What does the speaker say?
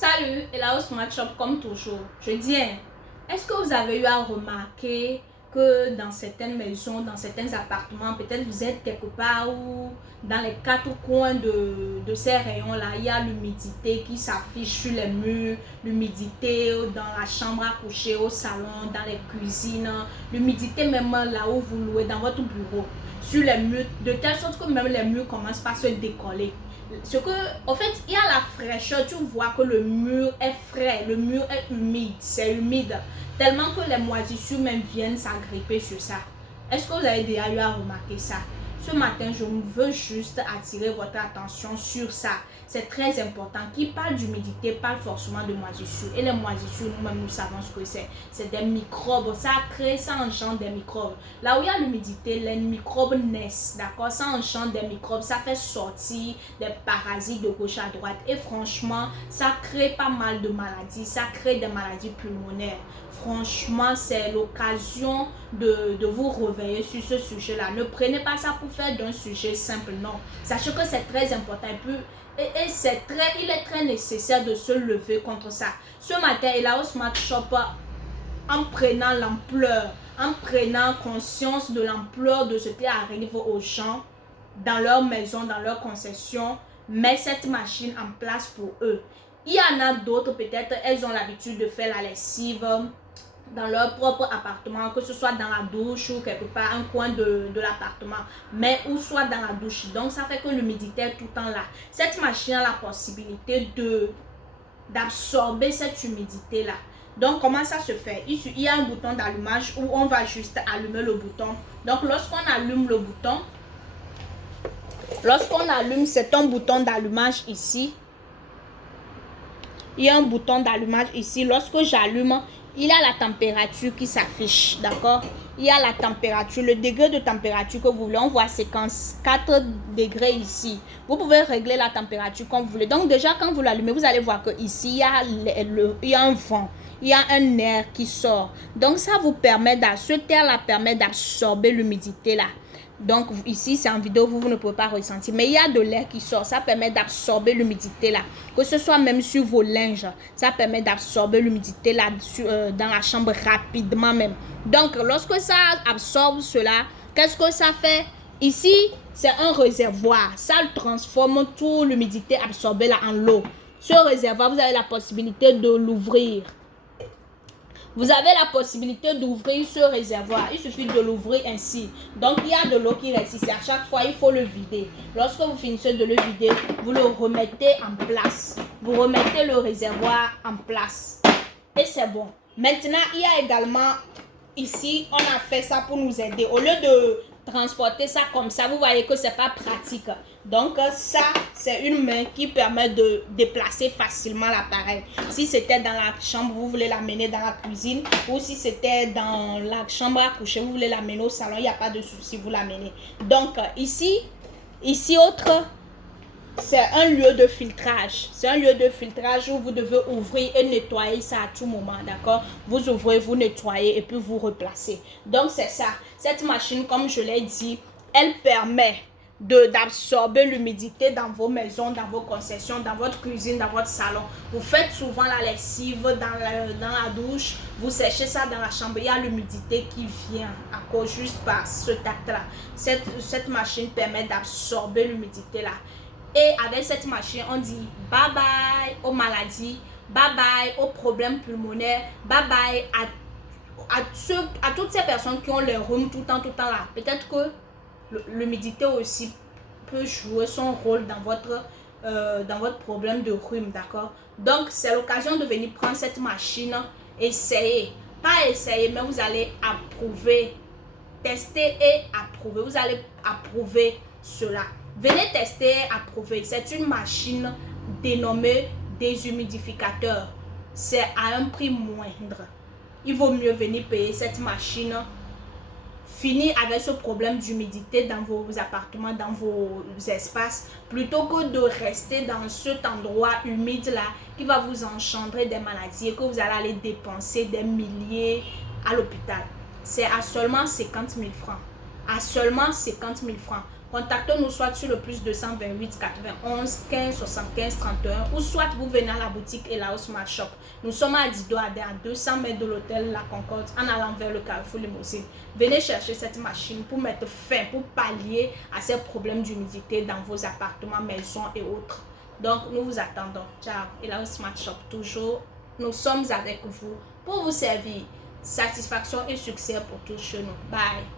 Salut, et là au Smart Shop comme toujours. Je dis, est-ce que vous avez eu à remarquer que dans certaines maisons, dans certains appartements, peut-être vous êtes quelque part où dans les quatre coins de ces rayons-là, il y a l'humidité qui s'affiche sur les murs, l'humidité dans la chambre à coucher, au salon, dans les cuisines, l'humidité même là où vous louez, dans votre bureau, sur les murs, de telle sorte que même les murs commencent par se décoller. En fait, il y a la fraîcheur, tu vois que le mur est frais, le mur est humide, c'est humide, tellement que les moisissures même viennent s'agripper sur ça. Est-ce que vous avez déjà eu à remarquer ça? Ce matin, je veux juste attirer votre attention sur ça. C'est très important. Qui parle d'humidité parle forcément de moisissures. Et les moisissures, nous-mêmes, nous savons ce que c'est. C'est des microbes. Ça crée, ça engendre des microbes. Là où il y a l'humidité, les microbes naissent. D'accord? Ça engendre des microbes. Ça fait sortir des parasites de gauche à droite. Et franchement, ça crée pas mal de maladies. Ça crée des maladies pulmonaires. Franchement, c'est l'occasion de vous réveiller sur ce sujet-là. Ne prenez pas ça pour faire d'un sujet simple, non. Sachez que c'est très important. Il est très nécessaire de se lever contre ça. Ce matin, il a au Smart Shop, en prenant l'ampleur, en prenant conscience de l'ampleur de ce qui arrive aux gens dans leur maison, dans leur concession, met cette machine en place pour eux. Il y en a d'autres, peut-être, elles ont l'habitude de faire la lessive dans leur propre appartement, que ce soit dans la douche ou quelque part un coin de l'appartement, mais ou soit dans la douche. Donc ça fait que l'humidité est tout le temps là. Cette machine a la possibilité d'absorber cette humidité là. Donc comment ça se fait? Il y a un bouton d'allumage où on va juste allumer le bouton. Donc lorsqu'on allume le bouton, c'est un bouton d'allumage ici. Il y a un bouton d'allumage ici. Lorsque j'allume, il y a la température qui s'affiche, d'accord? Il y a la température, le degré de température que vous voulez. On voit 54 degrés ici. Vous pouvez régler la température comme vous voulez. Donc déjà, quand vous l'allumez, vous allez voir que ici il y a un vent. Il y a un air qui sort. Donc ça vous permet, cet air-là permet d'absorber l'humidité là. Donc ici c'est en vidéo, vous ne pouvez pas ressentir, mais il y a de l'air qui sort. Ça permet d'absorber l'humidité là, que ce soit même sur vos linges. Ça permet d'absorber l'humidité là dans la chambre rapidement même. Donc lorsque ça absorbe cela, qu'est-ce que ça fait? Ici c'est un réservoir. Ça transforme toute l'humidité absorbée là en l'eau. Ce réservoir, vous avez la possibilité de l'ouvrir. Vous avez la possibilité d'ouvrir ce réservoir. Il suffit de l'ouvrir ainsi. Donc, il y a de l'eau qui reste ici. À chaque fois, il faut le vider. Lorsque vous finissez de le vider, vous le remettez en place. Vous remettez le réservoir en place. Et c'est bon. Maintenant, il y a également ici, on a fait ça pour nous aider. Au lieu de transporter ça comme ça, vous voyez que c'est pas pratique. Donc ça, c'est une main qui permet de déplacer facilement l'appareil. Si c'était dans la chambre, vous voulez l'amener dans la cuisine, ou si c'était dans la chambre à coucher, vous voulez l'amener au salon, il n'y a pas de souci, vous l'amenez. Donc ici autre, c'est un lieu de filtrage. C'est un lieu de filtrage où vous devez ouvrir et nettoyer ça à tout moment, d'accord? Vous ouvrez, vous nettoyez et puis vous replacez. Donc c'est ça. Cette machine, comme je l'ai dit, elle permet d'absorber l'humidité dans vos maisons, dans vos concessions, dans votre cuisine, dans votre salon. Vous faites souvent la lessive dans la douche, vous séchez ça dans la chambre, il y a l'humidité qui vient à cause juste par ce tact-là. Cette machine permet d'absorber l'humidité là. Et avec cette machine, on dit bye bye aux maladies, bye bye aux problèmes pulmonaires, bye bye à toutes ces personnes qui ont les rhumes tout le temps là. Peut-être que l'humidité aussi peut jouer son rôle dans votre problème de rhume, d'accord? Donc, c'est l'occasion de venir prendre cette machine, essayer. Pas essayer, mais vous allez approuver, tester et approuver. Vous allez approuver cela. Venez tester et approuver. C'est une machine dénommée déshumidificateur. C'est à un prix moindre. Il vaut mieux venir payer cette machine, finir avec ce problème d'humidité dans vos appartements, dans vos espaces, plutôt que de rester dans cet endroit humide là qui va vous engendrer des maladies et que vous allez aller dépenser des milliers à l'hôpital. C'est à seulement 50 000 francs. À seulement 50 000 francs. Contactez-nous soit sur le plus 228 91 15 75 31 ou soit vous venez à la boutique Elaos Smart Shop. Nous sommes à Dido, à 200 mètres de l'hôtel La Concorde en allant vers le Carrefour Limousine. Venez chercher cette machine pour mettre fin, pour pallier à ces problèmes d'humidité dans vos appartements, maisons et autres. Donc nous vous attendons. Ciao. Elaos Smart Shop, toujours, nous sommes avec vous pour vous servir. Satisfaction et succès pour tous chez nous. Bye.